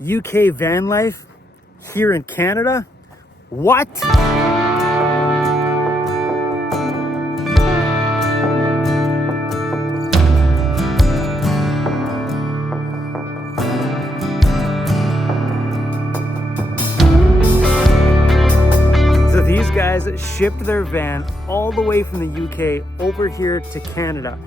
UK van life here in Canada? What? So these guys shipped their van all the way from the UK over here to Canada.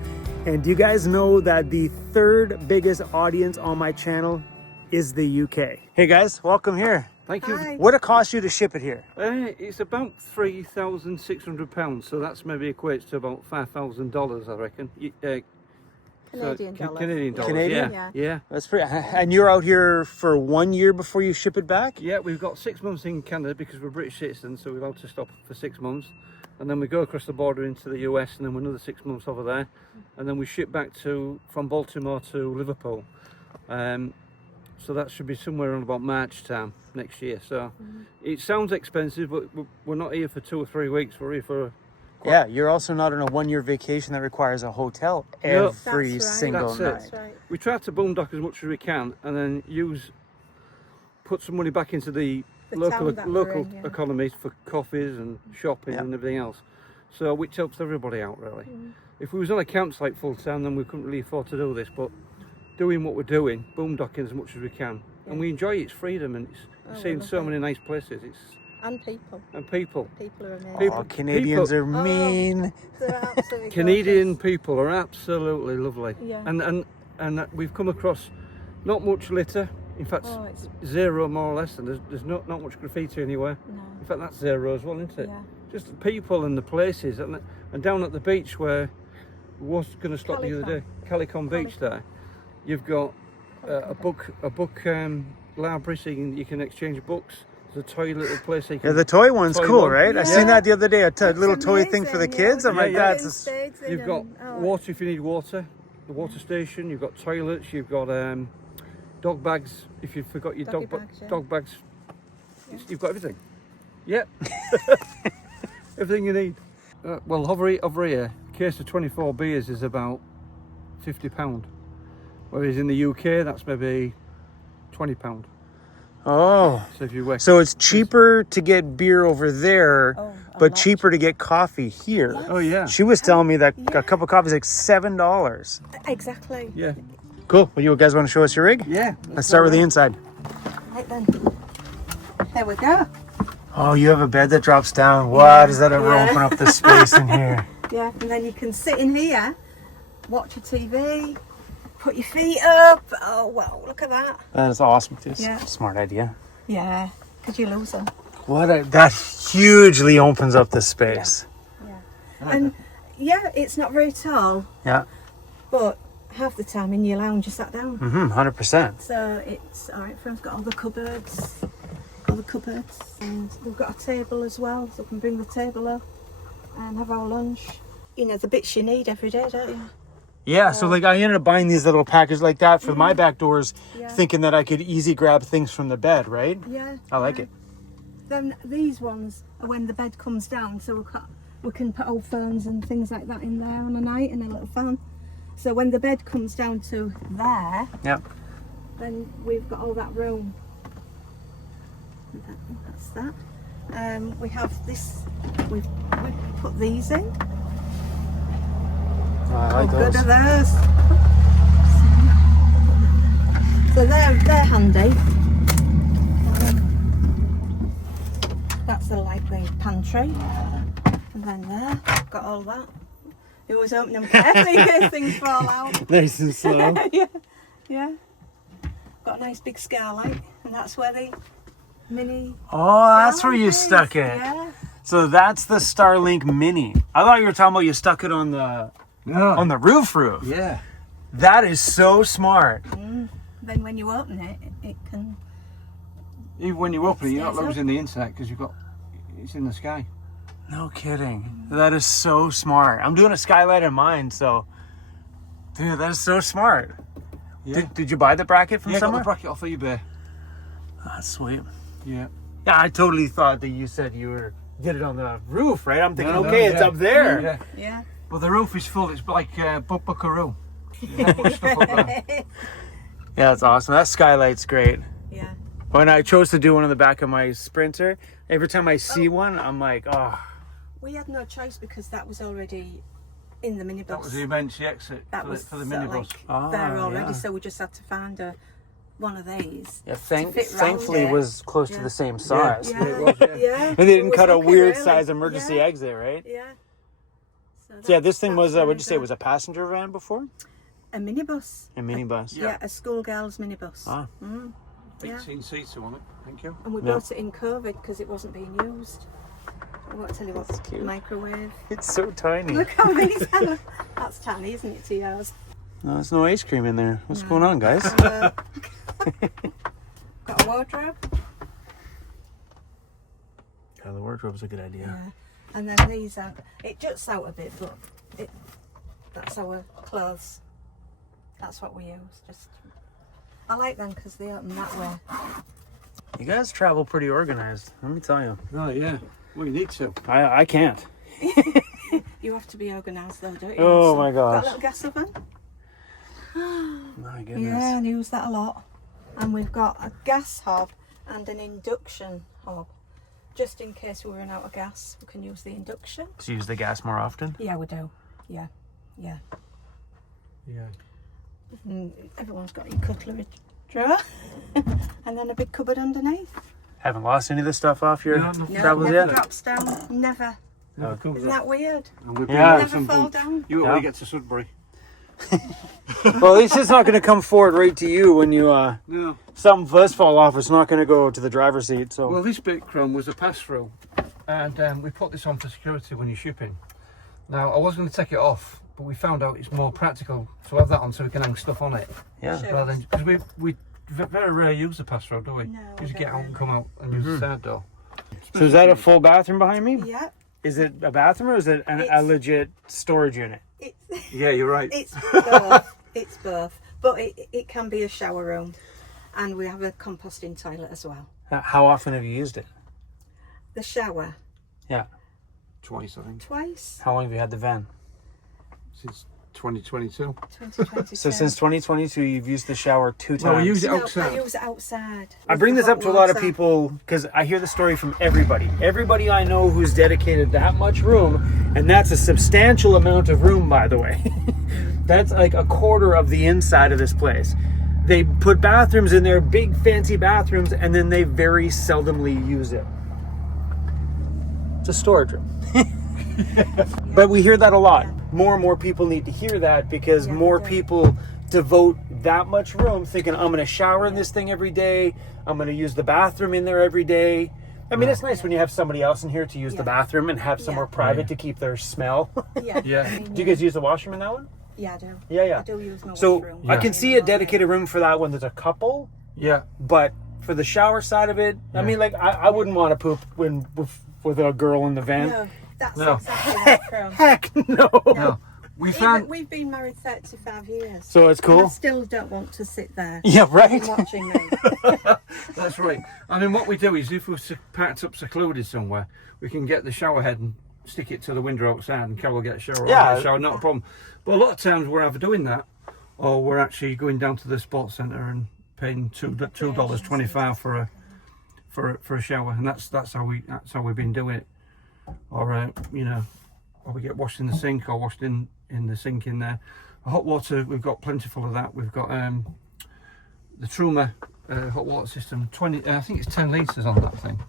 And do you guys know that the third biggest audience on my channel is the UK? Hey guys, welcome here. Thank you. Hi. What it cost you to ship it here? It's about £3,600, so that's maybe equates to about $5,000, I reckon. Canadian dollars. Canadian dollars. Canadian? Yeah. That's pretty. And you're out here for 1 year before you ship it back? Yeah, we've got 6 months in Canada because we're British citizens, so we're allowed to stop for 6 months. And then we go across the border into the US, and then we're another 6 months over there. And then we ship back from Baltimore to Liverpool. So that should be somewhere around about March time next year. So it sounds expensive, but we're not here for 2 or 3 weeks. We're here for Yeah, you're also not on a 1 year vacation that requires a hotel every That's right. single That's night. it. That's right. We try to boondock as much as we can, and then put some money back into the The local town that we're in, yeah. economy for coffees and shopping Yeah. and everything else. So which helps everybody out really. If we was on a campsite full time, then we couldn't really afford to do this. But doing what we're doing, boondocking as much as we can, and we enjoy its freedom and it's seeing so many nice places. And people. People. People are amazing. People- Oh, Canadians are Oh. mean. They're absolutely Canadian gorgeous. people are absolutely lovely. Yeah. And we've come across not much litter. In fact, Oh, it's zero more or less, and there's not much graffiti anywhere. no. In fact, that's zero as well, isn't it? Yeah. Just the people and the places, and down at the beach where we was going to stop the other day, Calicon Beach there, you've got a book library, so you can exchange books. There's a toy little place. So you Yeah, can the toy one's Toy cool, one. right? I Yeah. seen that the other day. A It's little toy thing for the amazing, kids. I'm yeah. like, Yeah, that's You've got water if you need water, the water station. You've got toilets. You've got dog bags if you forgot your Doggy dog bags, yeah. dog bags. You've got everything. Yeah, everything you need. Well, over here, a case of 24 beers is about £50, whereas in the UK that's maybe £20. oh. So if you work, So it's cheaper to get beer over there, Oh, a but lot. cheaper to get coffee here. oh yeah, She was telling me that Yeah. a cup of coffee is like $7. Exactly. yeah, Cool. Well, you guys want to show us your rig? yeah. Let's start with the inside. Right then. There we go. Oh, you have a bed that drops down. Wow, does that ever Yeah. open up the space in here? Yeah. And then you can sit in here, watch your TV, put your feet up. Oh wow, look at that. That is awesome. Just Yeah. smart idea. Yeah. Could you lose them? That hugely opens up the space. And yeah, it's not very tall, Yeah. but half the time in your lounge you sat down. 100%. So it's all right. Friend's got all the cupboards, and we've got a table as well, so we can bring the table up and have our lunch. You know the bits you need every day, don't you? Yeah, so like I ended up buying these little packages like that for my back doors, Yeah. thinking that I could easy grab things from the bed, right? Yeah. I like it. Then these ones are when the bed comes down, so we can put old ferns and things like that in there on a night and a little fan. So when the bed comes down to there, Yeah. then we've got all that room. That's that. We have this. We've put these in. Oh, I like How those. good are those? So they're handy. That's the library pantry. And then there, got all that. You always open them carefully in case things fall out. Nice and slow. Yeah. Got a nice big skylight, and that's where the mini. Oh, that's where you Starlink stuck is. it. Yeah. So that's the Starlink Mini. I thought you were talking about you stuck it on the roof. Yeah. That is so smart. Then when you open it, it can. Even when you open it, you're not Stays up. losing the internet because it's in the sky. No kidding. That is so smart. I'm doing a skylight in mine, so dude, that is so smart. Yeah. Did you buy the bracket from Yeah, got somewhere? the bracket off eBay. That's sweet. Yeah. Yeah, I totally thought that you said you did it on the roof, right? I'm thinking, No, okay, yeah. it's up there. Yeah. Yeah. Well, the roof is full. It's like Buckaroo. There's not much stuff up there. Yeah, that's awesome. That skylight's great. Yeah. When I chose to do one on the back of my Sprinter, every time I see one, I'm like, oh. We had no choice because that was already in the minibus. That was the emergency exit That for, was for the sort of minibus. like there already, yeah. so we just had to find one of these. Yeah, to fit round thankfully it was close to Yeah. the same size. Yeah, It was, yeah. yeah. And they didn't It was cut a lucky, weird really. size emergency Yeah. exit, right? Yeah. So So yeah, this thing was, that's what'd you say, it very was a passenger van before? good. A minibus. A minibus. Yeah, a schoolgirl's minibus. Ah. Mm, yeah. 18 seater on it. Thank you. And we Yeah. bought it in COVID because it wasn't being used. I won't tell you what. That's cute. Microwave. It's so tiny. Look how these are. That's tiny, isn't it, to yours? No, there's no ice cream in there. What's No. going on, guys? Got a wardrobe. Yeah, the wardrobe's a good idea. Yeah. And then these are, it juts out a bit, but that's our clothes. That's what we use. I like them because they open that way. You guys travel pretty organized, let me tell you. Oh, yeah. Well, you need to. I can't. You have to be organised though, don't you? Oh my Got gosh. a little gas oven. My goodness. Yeah, and use that a lot. And we've got a gas hob and an induction hob. Just in case we run out of gas, we can use the induction. So you use the gas more often? Yeah, we do. Yeah, yeah. Yeah. And everyone's got your cutlery drawer. And then a big cupboard underneath. Haven't lost any of this stuff off your No, travels never yet? drops down. Never. Never comes Isn't up. that weird? And we've Yeah. been Never some fall bump- down. You Yeah. when you get to Sudbury. Well, at least it's not going to come forward right to you when you, No. something does fall off. It's not going to go to the driver's seat, so. Well, this bit, Chrome, was a pass-through. And we put this on for security when you're shipping. Now, I was going to take it off, but we found out it's more practical to have that on so we can hang stuff on it. yeah. Sure. Rather than, because we very rarely use the pass-through, do we? No, we Usually get don't out and really. come out and use the side door. So is that a full bathroom behind me? Yeah. Is it a bathroom or is it a It's- legit storage unit? It's Yeah, you're right. it's both. It's both. But it can be a shower room. And we have a composting toilet as well. How often have you used it? The shower. Yeah. Twice, I think. Twice. How long have you had the van? Since 2022. 2022. So since 2022, you've used the shower 2 times. Well, we use it No, outside. I use it outside. I bring this up to a lot of people because I hear the story from everybody. Everybody I know who's dedicated that much room, and that's a substantial amount of room, by the way. That's like a quarter of the inside of this place. They put bathrooms in there, big fancy bathrooms, and then they very seldomly use it. It's a storage room. But we hear that a lot. Yeah. More and more people need to hear that because Yeah, more they do. people devote that much room thinking, I'm going to shower in this thing every day. I'm going to use the bathroom in there every day. I mean, it's nice when you have somebody else in here to use the Yeah. bathroom and have somewhere Yeah. private Yeah. to keep their smell. Yeah. Yeah. I mean, Do you guys use the washroom in that one? Yeah, I do. Yeah. I do use my So washroom. I Yeah. can see a dedicated room for that when there's a couple, Yeah. but for the shower side of it, I Yeah. mean, like, I wouldn't want to poop with a girl in the van. No, that's No. exactly right, Chrome. Heck no. No. We Even, found. we've been married 35 years. So it's I cool. still don't want to sit there Yeah, right. watching me. That's right. I mean, what we do is if we're packed up secluded somewhere, we can get the shower head and stick it to the window outside and Carol will get a shower. Yeah. I'll get a shower, not a problem. But a lot of times we're either doing that or we're actually going down to the sports centre and paying $2.25 for a shower, and that's how we've been doing it. Or you know, or we get washed in the sink or washed in the sink in there. Hot water, we've got plentiful of that. We've got the Truma hot water system. 20, I think it's 10 litres on that thing,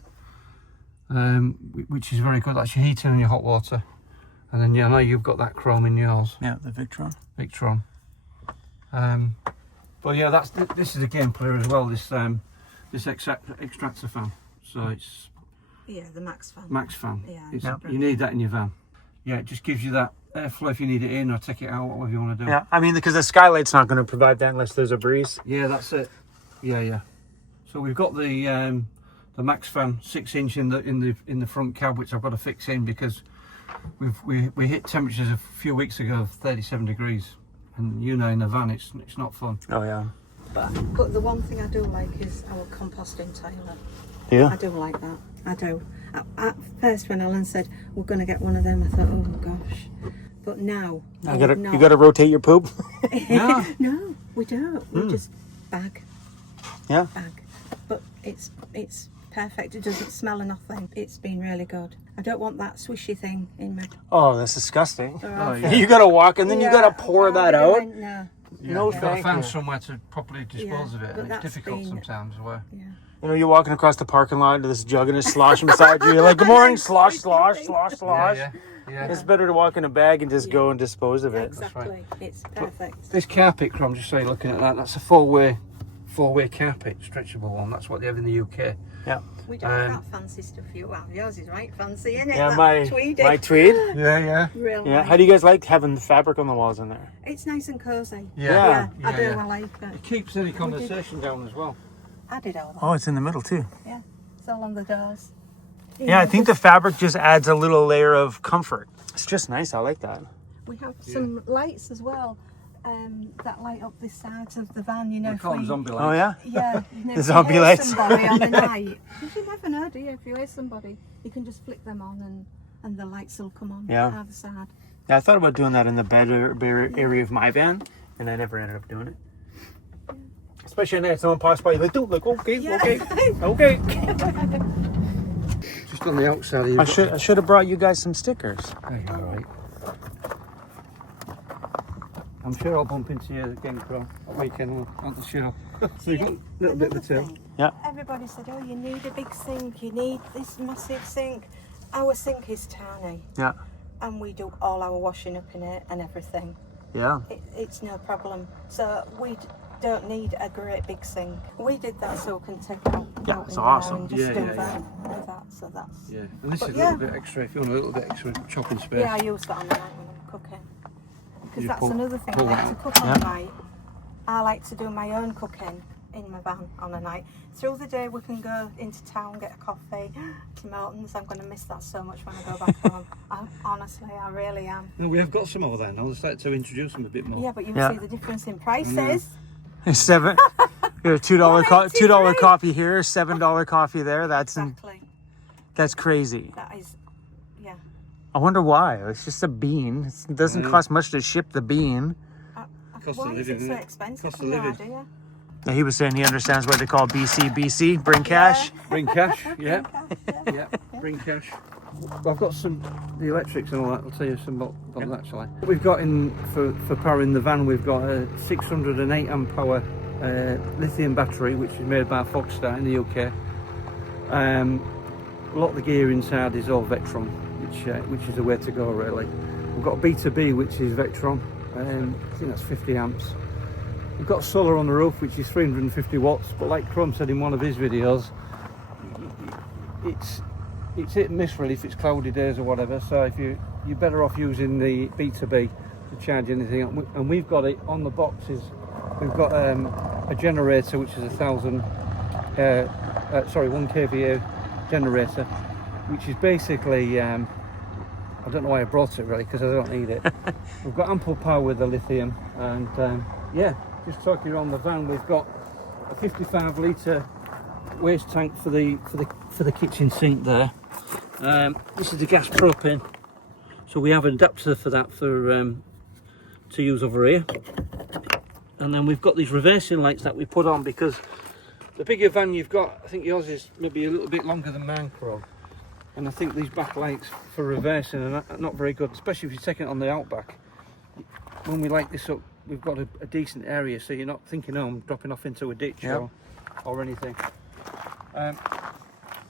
which is very good. That's your heating and your hot water. And then I know you've got that Chrome in yours, Yeah, the Victron. Victron. But yeah, this is a game player as well. This extractor fan. So it's Yeah, the Max fan. Max fan. Yeah, It's, yeah. you need that in your van. Yeah, it just gives you that airflow if you need it in or take it out, whatever you want to do. Yeah, I mean, because the skylight's not going to provide that unless there's a breeze. Yeah, that's it. Yeah. So we've got the Max fan 6-inch in the front cab, which I've got to fix in because we hit temperatures a few weeks ago of 37 degrees, and in the van it's not fun. Oh, yeah. But the one thing I do like is our composting toilet. Yeah. I do like that. I do. At first, when Alan said we're going to get one of them, I thought, oh gosh. But now, You gotta rotate your poop. Yeah. No, we don't. We just bag. Yeah. Bag. But it's perfect. It doesn't smell of nothing. It's been really good. I don't want that swishy thing in my... Oh, that's disgusting. Oh, yeah. You gotta walk and then you gotta pour that out. No. No, You've got to thank find you. somewhere to properly dispose of it, but and it's that's difficult been- sometimes. Where Yeah. You know, you're walking across the parking lot to this jug and it's sloshing beside you. You're like, good morning, slosh, slosh, slosh, slosh. yeah. It's better to walk in a bag and just go and dispose of it. Exactly. It's perfect. This carpet, I'm just saying, looking at that, that's a four-way carpet, stretchable one. That's what they have in the UK. Yeah. We don't have that fancy stuff. Well, yours is right fancy, isn't it? Yeah, That my tweedy. tweed. Yeah. Real Yeah. nice. How do you guys like having the fabric on the walls in there? It's nice and cosy. Yeah. I do. yeah. I like It it. keeps any condensation down as well. I did all that. Oh, it's in the middle too. Yeah. It's all on the doors. Yeah, I think the fabric just adds a little layer of comfort. It's just nice. I like that. We have some lights as well. That light up this side of the van. You know, We if call them we- zombie lights. Oh yeah. Yeah, you know, The if zombie you hear lights. somebody on the night, because you never know, do you? If you hear somebody, you can just flick them on and the lights will come on Yeah. either side. Yeah, I thought about doing that in the bed area of my van, and I never ended up doing it. Especially at night, someone passed by, you're like, don't look, okay. Just on the outside here. I should have brought you guys some stickers. There you go, right. I'm sure I'll bump into you again, Crom, that weekend on the show. So you got a little bit of a tail. Yeah. Everybody said, oh, you need a big sink, you need this massive sink. Our sink is tiny, Yeah. and we do all our washing up in it and everything. Yeah. It's no problem. So we don't need a great big sink. We did that so we can take it out, Yeah, out it's in awesome. there and just Yeah, do yeah, that with that. So that's... Yeah, and this But is a yeah. little bit extra if you want a little bit extra chopping space. Yeah, I use that on the night when I'm cooking. Because You that's pull- another thing. I pull like that. to cook on the night. I like to do my own cooking in my van on a night. Through the day we can go into town, get a coffee, Tim Hortons. I'm going to miss that so much when I go back home. Honestly, I really am. No, we have got some over there now. Let's like to introduce them a bit more. Yeah, but you Yeah. see the difference in prices. $7. You're a $2 $1.83. $2 coffee here, $7 coffee there. Exactly. That's crazy. That is, yeah. I wonder why. It's just a bean. It doesn't cost much to ship the bean. Cost Why of is living, it so isn't it? expensive? Cost I've of no living. idea. Now, he was saying he understands what they call BC. Bring cash. Bring cash, yeah. Yeah, bring cash. Well, I've got the electrics and all that. I'll tell you some about that actually. What we've got in for power in the van, we've got a 608 amp hour lithium battery, which is made by Fogstar in the UK. A lot of the gear inside is all Vectron, which is the way to go really. We've got a B2B, which is Vectron. I think that's 50 amps. We've got solar on the roof, which is 350 watts, but like Crum said in one of his videos, it's hit and miss really if it's cloudy days or whatever. So if you're better off using the B2B to charge anything up. And we've got it on the boxes. We've got a generator which is 1 kVA generator, which is basically I don't know why I brought it really because I don't need it. We've got ample power with the lithium, and yeah, just talking around the van, we've got a 55 litre waste tank for the kitchen sink there. This is the gas propane, so we have an adapter for that to use over here. And then we've got these reversing lights that we put on because the bigger van you've got, I think yours is maybe a little bit longer than mine, Crow. And I think these backlights for reversing are not very good, especially if you're taking it on the Outback. When we light this up, we've got a decent area, so you're not thinking, oh, I'm dropping off into a ditch or anything.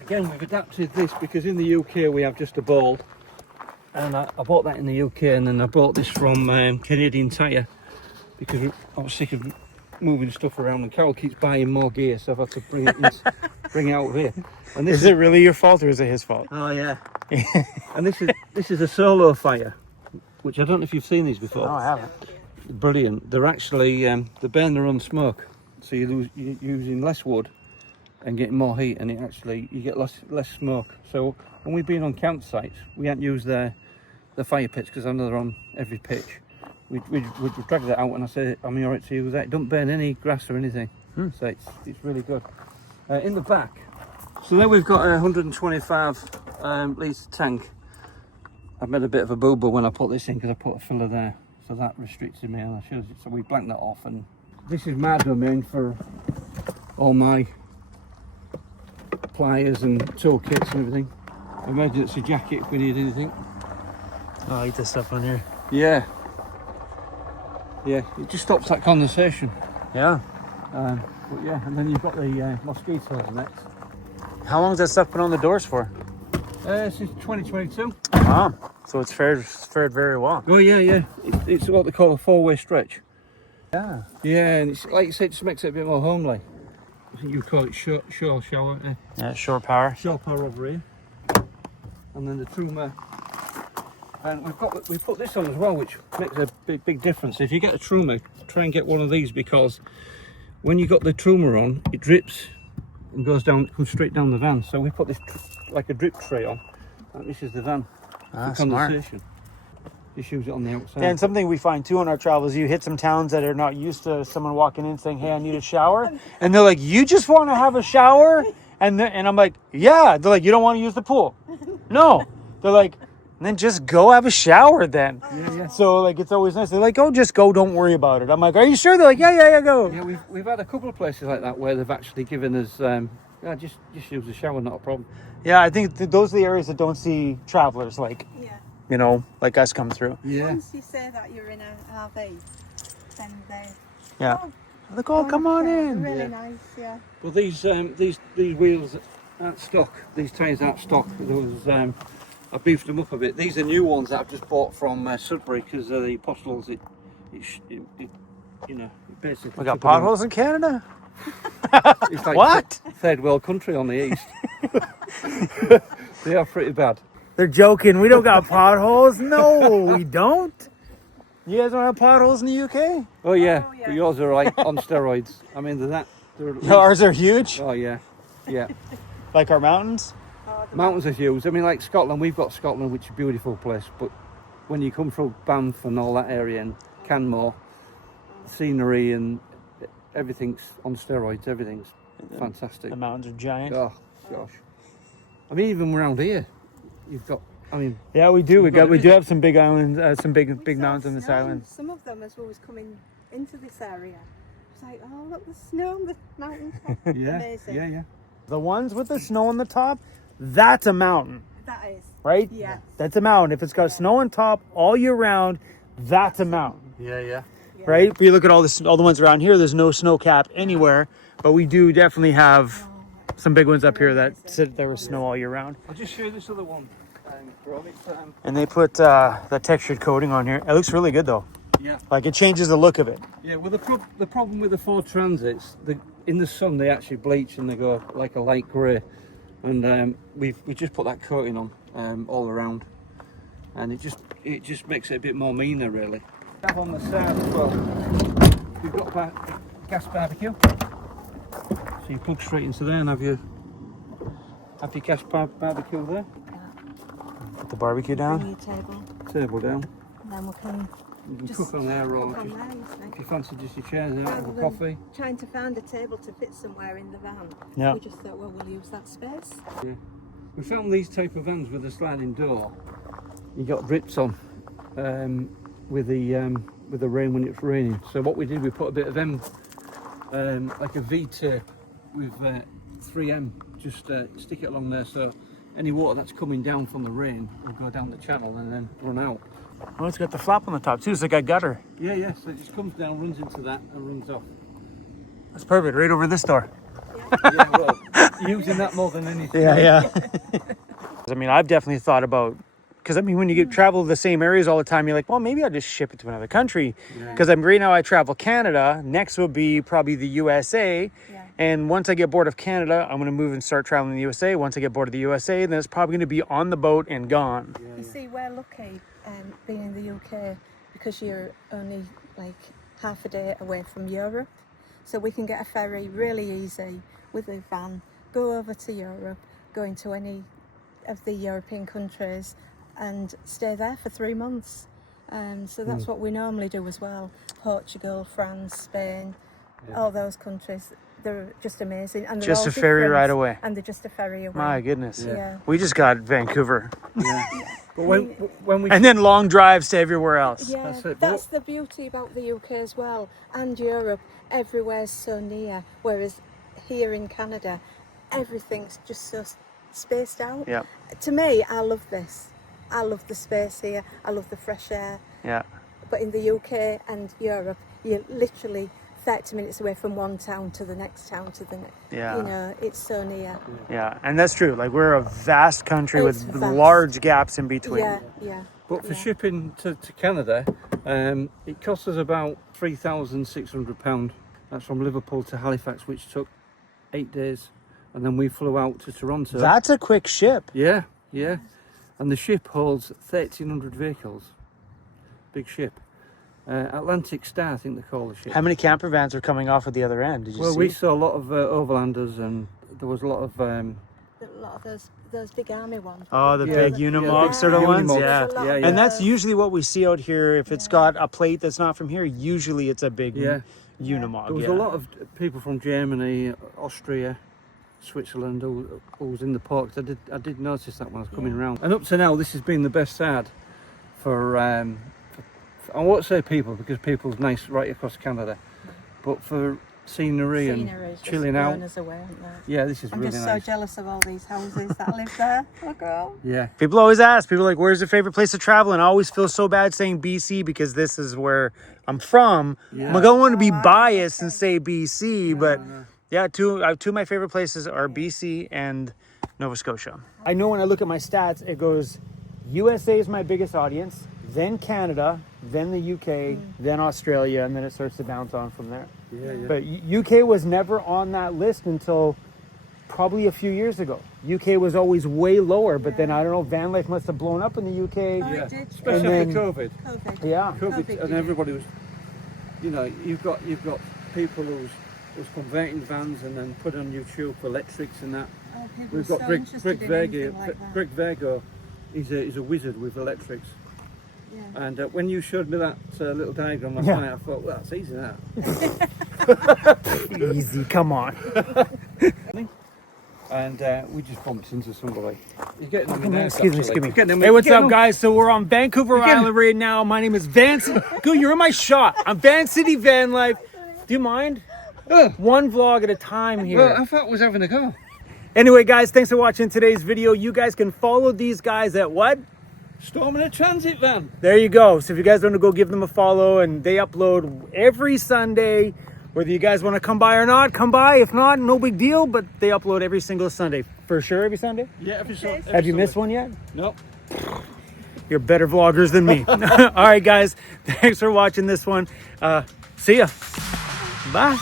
Again, we've adapted this because in the UK we have just a bowl, and I bought that in the UK, and then I bought this from Canadian Tire because I was sick of moving stuff around, and Carol keeps buying more gear, so I've had to bring it out of here. And this Is it really your fault or is it his fault? Oh yeah. And this is a solo fire, which I don't know if you've seen these before. No, I haven't. Brilliant. They're actually they burn their own smoke, so you're using less wood and getting more heat, and you get less smoke. So when we've been on campsites, we haven't used the fire pits because I know they're on every pitch. We drag that out, and I say I'm alright to use that. It don't burn any grass or anything, so it's really good. In the back, so there we've got a 125 litre tank. I've made a bit of a boo-boo when I put this in because I put a filler there, so that restricted me, and I should. So we blanked that off, and this is my domain for all my pliers and toolkits and everything. Emergency jacket if we need anything. Oh, I eat this stuff on here. Yeah. Yeah, it just stops that condensation. Yeah. But yeah, and then you've got the mosquito nets. How long has that stuff been on the doors for? Since 2022. Wow. So it's fared very well. Oh yeah, yeah. It's what they call a 4-way stretch. Yeah. Yeah, and it's like you say, it just makes it a bit more homely. I think you call it shore shower. Yeah, shore power. Shore power over here. And then the Truma. And we put this on as well, which makes a big difference. If you get a Truma, try and get one of these, because when you got the Truma on, it drips and comes straight down the van. So we put this like a drip tray on, and this is the van. Ah, for smart. condensation. Just use it on the outside. Yeah, and something we find too on our travels, you hit some towns that are not used to someone walking in saying, "Hey, I need a shower," and they're like, "You just want to have a shower?" And I'm like, "Yeah." They're like, "You don't want to use the pool?" No. They're like, "Then just go have a shower then." Yeah, yeah. So like, it's always nice. They're like, "Oh, just go. Don't worry about it." I'm like, "Are you sure?" They're like, "Yeah, go." Yeah, we've had a couple of places like that where they've actually given us, yeah, just use the shower, not a problem. Yeah, I think those are the areas that don't see travelers like, Yeah. you know, like us come through. Yeah. Once you say that you're in a RV, then they Yeah. Like, oh, come on in. Really Yeah. nice, yeah. Well, these wheels aren't stock. These tyres aren't stock. There was, I beefed them up a bit. These are new ones that I've just bought from Sudbury, because the potholes, it you know, it basically. We got potholes in Canada? It's like What? third world country on the east. They are pretty bad. They're joking. We don't got potholes. No, we don't. You guys don't have potholes in the UK? Oh yeah, Oh, yeah. but yours are like on steroids. I mean, they're at No, ours are huge, Oh yeah, yeah. like our mountains. Mountains are huge. I mean, like Scotland, we've got Scotland, which is a beautiful place, but when you come through Banff and all that area and Canmore, scenery and everything's on steroids. Everything's fantastic. The mountains are giant. Oh gosh. I mean, even around here, you've got. I mean, Yeah, we do. We got do have some big islands, some big mountains on this island. Some of them, as we was coming into this area, it's like, oh look, the snow on the mountains. yeah, Amazing. yeah. The ones with the snow on the top, that's a mountain, That is. right? Yeah. That's a mountain. If it's got snow on top all year round, that's a mountain, Yeah. right? We look at all the ones around here. There's no snow cap anywhere, but we do definitely have some big ones up here that sit there with snow all year round. I'll just show you this other one. Rob, it's, And they put the textured coating on here. It looks really good though. yeah. Like it changes the look of it. Yeah, well, the problem with the Ford Transits, in the sun they actually bleach and they go like a light grey, and we just put that coating on all around, and it just makes it a bit more meaner really. Have on the side as well. We've got gas barbecue, so you plug straight into there and have your gas barbecue there. Put the barbecue Bring down. your table, Table down. and then we can You can just cook on there, or cook on just, there, you see. if you fancy just your chairs out, have Rather a than coffee. trying to find a table to fit somewhere in the van, Yeah. we just thought, well, we'll use that space. Yeah. We found these type of vans with a sliding door. You got drips on with the rain when it's raining. So what we did, we put a bit of like a V tape with 3M. Just stick it along there, so any water that's coming down from the rain will go down the channel and then run out. Oh, it's got the flap on the top too. It's like a gutter. Yeah. So it just comes down, runs into that, and runs off. That's perfect. Right over this door. Yeah, well, using that more than anything. Yeah. I mean, I've definitely thought about, because I mean, when you travel the same areas all the time, you're like, well, maybe I'll just ship it to another country. Yeah. Because right now I travel Canada. Next would be probably the USA. Yeah. And once I get bored of Canada, I'm going to move and start traveling the USA. Once I get bored of the USA, then it's probably going to be on the boat and gone. You see, we're lucky being in the UK because you're only like half a day away from Europe. So we can get a ferry really easy with a van, go over to Europe, go into any of the European countries and stay there for 3 months. So that's what we normally do as well. Portugal, France, Spain, all those countries. They're just amazing. And they're Just all a ferry different, right away. And they're just a ferry away. My goodness. Yeah. We just got Vancouver. Yeah. But when we And then long drives to everywhere else. Yeah, That's it. that's the beauty about the UK as well, and Europe. Everywhere's so near, whereas here in Canada, everything's just so spaced out. Yeah. To me, I love this. I love the space here. I love the fresh air. Yeah. But in the UK and Europe, you're literally 30 minutes away from one town to the next town to the next. Yeah. You know, it's so near. Yeah, and that's true. Like, we're a vast country It's with vast. large gaps in between. Yeah, yeah. But for Yeah. shipping to Canada, it costs us about £3,600. That's from Liverpool to Halifax, which took 8 days. And then we flew out to Toronto. That's a quick ship. Yeah, yeah. And the ship holds 1,300 vehicles. Big ship. Atlantic Star, I think they call the ship. How many camper vans are coming off at the other end? Did you Well, see? we saw a lot of overlanders, and there was a lot of... A lot of those big army ones. Oh, the Yeah, big yeah, Unimog big sort of ones? Unimogs. Yeah. There's a lot Yeah, of yeah. And that's those. usually what we see out here. If it's got a plate that's not from here, usually it's a big Yeah. Unimog. There was a lot of people from Germany, Austria, Switzerland who was in the port. I did notice that when I was coming around. And up to now, this has been the best side for I won't say people, because people's nice right across Canada, but for scenery and Scenery's chilling just out. blown us away, haven't they? Yeah, this is I'm really just nice. so jealous of all these houses that live there. Look at all. Yeah. People always ask, people are like, where's your favorite place to travel? And I always feel so bad saying BC because this is where I'm from. Yeah. I don't want to be biased and say BC, but yeah, two of my favorite places are BC and Nova Scotia. I know when I look at my stats, it goes USA is my biggest audience, then Canada, then the UK, then Australia, and then it starts to bounce on from there. Yeah, yeah. But UK was never on that list until probably a few years ago. UK was always way lower, but then I don't know, van life must have blown up in the UK. Oh, Yeah, it did. especially And after COVID. COVID. Yeah. COVID, COVID, and yeah. everybody was, you know, you've got people who's converting vans and then put on YouTube for electrics and that. Oh, people We've are got so Greg interested in Vergo. anything like that. Greg Vergo, he's a wizard with electrics. Yeah. And when you showed me that little diagram last Yeah. night, I thought, well, that's easy, that. Easy, come on. And we just bumped into somebody. You're getting on my nerves, Excuse me, actually. excuse me. You're getting on Hey, my- what's you're getting up, on- guys? So we're on Vancouver getting- Island right now. My name is Vancity. Go, you're in my shot. I'm Vancity Vanlife. Do you mind? One vlog at a time here. Well, I thought I was having a go. Anyway, guys, thanks for watching today's video. You guys can follow these guys at what? Storming a transit van. There you go. So if you guys want to go give them a follow, and they upload every Sunday. Whether you guys want to come by or not, come by. If not, no big deal. But they upload every single Sunday. For sure, every Sunday? Yeah, every Have you missed one yet? No. You're better vloggers than me. All right, guys. Thanks for watching this one. See ya. Bye.